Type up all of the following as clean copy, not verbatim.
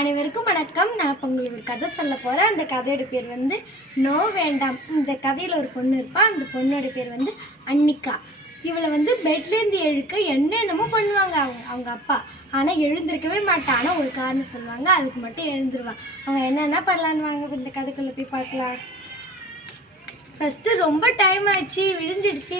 அனைவருக்கும் வணக்கம். நான் இப்போ உங்களுக்கு ஒரு கதை சொல்ல போகிறேன். அந்த கதையோட பேர் வந்து நோ வேண்டாம். இந்த கதையில் ஒரு பொண்ணு இருப்பாள். அந்த பொண்ணோட பேர் வந்து அன்னிகா. இவளை வந்து பெட்லேருந்து எழுக்க என்னென்னமோ பண்ணுவாங்க அவங்க அப்பா. ஆனால் எழுந்திருக்கவே மாட்டாள். ஆனால் ஒரு காரணம் சொல்லுவாங்க, அதுக்கு மட்டும் எழுந்துருவாள். அவங்க என்னென்ன பண்ணலான்னு வாங்க இந்த கதைக்குள்ளே போய் பார்க்கலாம். ஃபஸ்ட்டு ரொம்ப டைம் ஆயிடுச்சு, விழுந்துடுச்சு,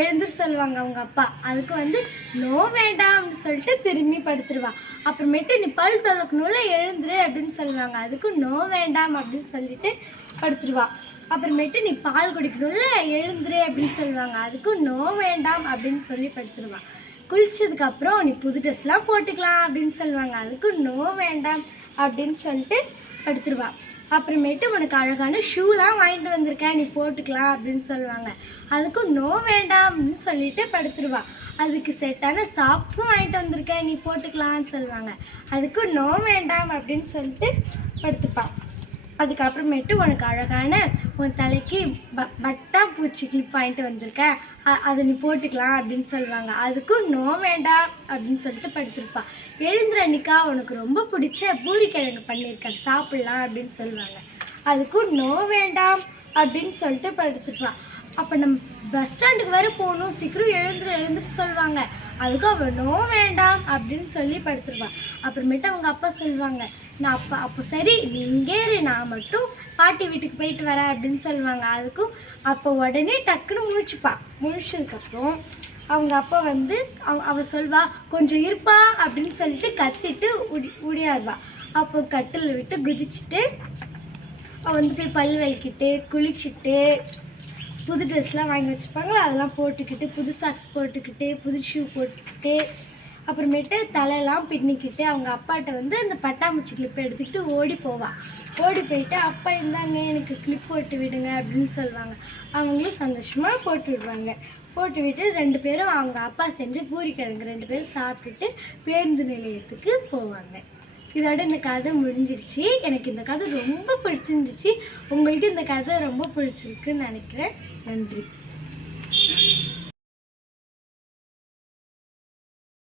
எழுந்துரு சொல்லுவாங்க அவங்க அப்பா. அதுக்கு வந்து நோ வேண்டாம் அப்படின்னு சொல்லிட்டு திரும்பி படுத்துருவாள். அப்புறமேட்டு நீ பல் தொலைக்கணும்ல, எழுந்துரு அப்படின்னு சொல்லுவாங்க. அதுக்கு நோ வேண்டாம் அப்படின்னு சொல்லிட்டு படுத்துருவா. அப்புறமேட்டு நீ பால் குடிக்கணும்ல, எழுந்துரு அப்படின்னு சொல்லுவாங்க. அதுக்கும் நோ வேண்டாம் அப்படின்னு சொல்லி படுத்துருவா. குளிச்சதுக்கப்புறம் நீ புது ட்ரெஸ்லாம் போட்டுக்கலாம் அப்படின்னு சொல்லுவாங்க. அதுக்கும் நோ வேண்டாம் அப்படின்னு சொல்லிட்டு படுத்துருவா. அப்புறமேட்டு உனக்கு அழகான ஷூலாம் வாங்கிட்டு வந்திருக்கேன், நீ போட்டுக்கலாம் அப்படின்னு சொல்லுவாங்க. அதுக்கும் நோ வேண்டாம் அப்படின்னு சொல்லிட்டு படுத்துருவா. அதுக்கு செட்டான சாக்ஸும் வாங்கிட்டு வந்திருக்கேன், நீ போட்டுக்கலான்னு சொல்லுவாங்க. அதுக்கும் நோ வேண்டாம் அப்படின்னு சொல்லிட்டு படுத்துப்பா. அதுக்கப்புறமேட்டு உனக்கு அழகான உன் தலைக்கு பட்டாம்பூச்சி கிளிப் வாங்கிட்டு வந்திருக்கேன், அதை நீ போட்டுக்கலாம் அப்படின்னு சொல்லுவாங்க. அதுக்கும் நோ வேண்டாம் அப்படின்னு சொல்லிட்டு படுத்திருப்பா. எழுந்துற அன்னிக்கா, உனக்கு ரொம்ப பிடிச்ச பூரிக்கிழங்கு பண்ணியிருக்கேன், சாப்பிட்லாம் அப்படின்னு சொல்லுவாங்க. அதுக்கும் நோ வேண்டாம் அப்படின்னு சொல்லிட்டு படுத்துருப்பா. அப்போ நம்ம பஸ் ஸ்டாண்டுக்கு வேறு போகணும், சீக்கிரம் எழுந்துட்டு சொல்லுவாங்க. அதுக்கும் அவள் நோ வேண்டாம் அப்படின்னு சொல்லி படுத்துருவாள். அப்புறமேட்டு அவங்க அப்பா சொல்லுவாங்க, நான் அப்போ சரி நீ இங்கே இரு, நான் மட்டும் பாட்டி வீட்டுக்கு போயிட்டு வரேன் அப்படின்னு சொல்லுவாங்க. அதுக்கும் அப்போ உடனே டக்குன்னு முழிச்சதுக்கப்புறம் அவங்க அப்பா வந்து அவள் சொல்வா, கொஞ்சம் இருப்பா அப்படின்னு சொல்லிட்டு கத்திட்டு உடியாருவா. அப்போ கட்டில் விட்டு குதிச்சுட்டு அவள் வந்து போய் பல் விளக்கிட்டு குளிச்சுட்டு புது ட்ரெஸ்லாம் வாங்கி வச்சுருப்பாங்களா, அதெல்லாம் போட்டுக்கிட்டு புது சாக்ஸ் போட்டுக்கிட்டு புது ஷூ போட்டுக்கிட்டு அப்புறமேட்டு தலையெல்லாம் பின்னிக்கிட்டு அவங்க அப்பாட்ட வந்து அந்த பட்டாம்பூச்சி கிளிப்பை எடுத்துக்கிட்டு ஓடி போவாள். ஓடி போயிட்டு அப்பா இருந்தாங்க, எனக்கு கிளிப் போட்டு விடுங்க அப்படின்னு சொல்லுவாங்க. அவங்களும் சந்தோஷமாக போட்டு விடுவாங்க. போட்டு விட்டு 2 பேரும் அவங்க அப்பா செஞ்சு பூரிக்கிழங்கு 2 பேரும் சாப்பிட்டுட்டு பேருந்து நிலையத்துக்கு போவாங்க. இதோட இந்த கதை முடிஞ்சிருச்சு. எனக்கு இந்த கதை ரொம்ப பிடிச்சிருந்துச்சு. உங்களுக்கு இந்த கதை ரொம்ப பிடிச்சிருக்குன்னு நினைக்கிறேன். நன்றி.